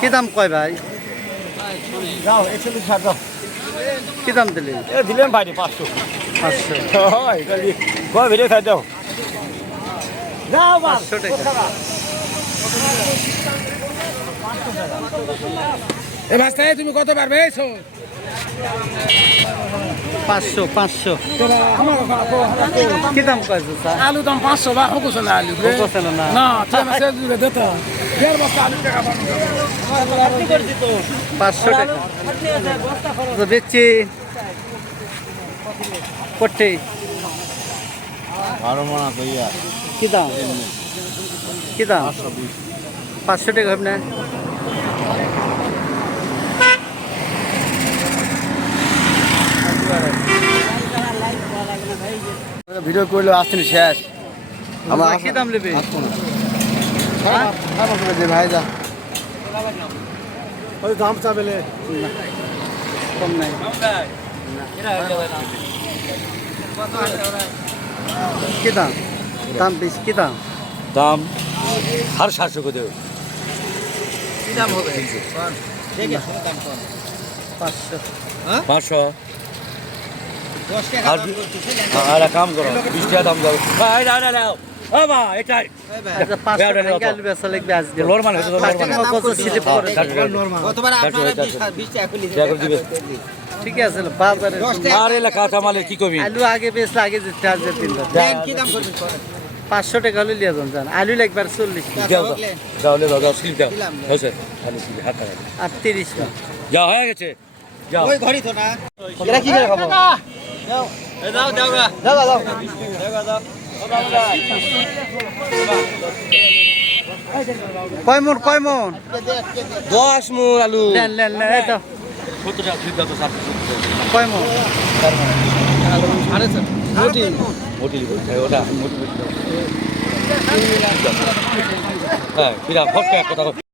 কি দাম কয় ভাই? যাও একচল্লিশ ষাট দাও। কি দাম দিলি এ দিলেন ভাই পাঁচশো। পাঁচশো। হয় কয় ভিডিও খাই দাও। যাও পাঁচশো টাকা। এ ভাস্তায় তুমি কত পারবে? পাঁচশো কি দাম আলু দাম বা হোক আলু না। না দিত টাকা বারো মানা কইয়া। কি দাম? কি দাম? পাঁচশো টাকা হবে না? ভিডিও করলে আসছেন শেষ। আমার কি দাম নেবে? যে ভাই যা। ওই দাম চাবেলে কম নাই। কি দাম? দাম বেশি কি দাম? দাম সাড়ে সাতশো করে দেবে। পাঁচশো। পাঁচশো। আর আর এক কাম করো বিশ টাকা দাম দাও। না আচ্ছা, করে গতবার চারশো, আপনারা চারশো। বিশ। ঠিক আছে বাজারে আর কি কবি? আলু আগে বেচলে আগে যেতে আসবে তিন দেন। কি দাম করবেন? পাঁচশো টাকা হলে লিয়ে যান আলু লাগবে আর চল্লিশ দাও দাও দাও দাও দাও। দাও আর তিরিশ যাও হয়ে গেছে। যাও ঘড়ি তো না। এরা কি করে খাব কয় মন কয় মন দশ মুর আলু এই তো। দাও কয় মন মোটি ওটা মোটি হ্যাঁ বিরাট ফটকা কথা